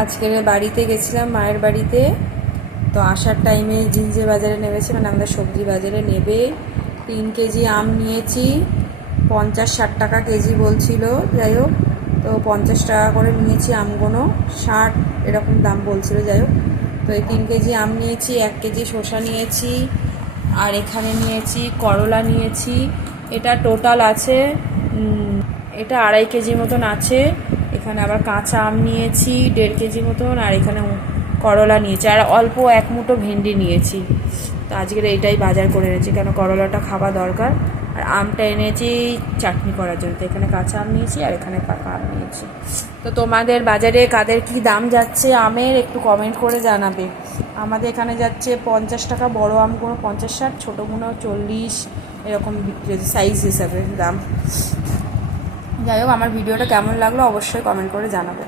আজকের বাড়িতে গেছিলাম, মায়ের বাড়িতে। তো আসার টাইমে জিঞ্জে বাজারে নেমেছি, মানে আমাদের সবজি বাজারে নেবে 3 কেজি আম নিয়েছি। 50-60 টাকা কেজি বলছিল, যাই হোক। তো 50 টাকা করে নিয়েছি আমগুলো, 60 এরকম দাম বলছিল, যাই হোক। তো এই 3 কেজি আম নিয়েছি, 1 কেজি শসা নিয়েছি, আর এখানে নিয়েছি করলা নিয়েছি। এটা টোটাল আছে, এটা 2.5 কেজি মতন আছে। এখানে আবার কাঁচা আম নিয়েছি 1.5 কেজি মতন, আর এখানে করলা নিয়েছি, আর অল্প 1 মুঠো ভেন্ডি নিয়েছি। তো আজকের এইটাই বাজার করে এনেছি, কেন করলাটা খাওয়া দরকার। আর আমটা এনেছি চাটনি করার জন্য। তো এখানে কাঁচা আম নিয়েছি, আর এখানে পাকা আম নিয়েছি। তো তোমাদের বাজারে কাদের কি দাম যাচ্ছে আমের একটু কমেন্ট করে জানাবে। আমাদের এখানে যাচ্ছে 50 টাকা বড় আমগুলো, 50-60, ছোটোগুলো 40, এরকম বিক্রি হচ্ছে সাইজ হিসাবে দাম। যাই হোক, আমার ভিডিওটা কেমন লাগলো অবশ্যই কমেন্ট করে জানাবে।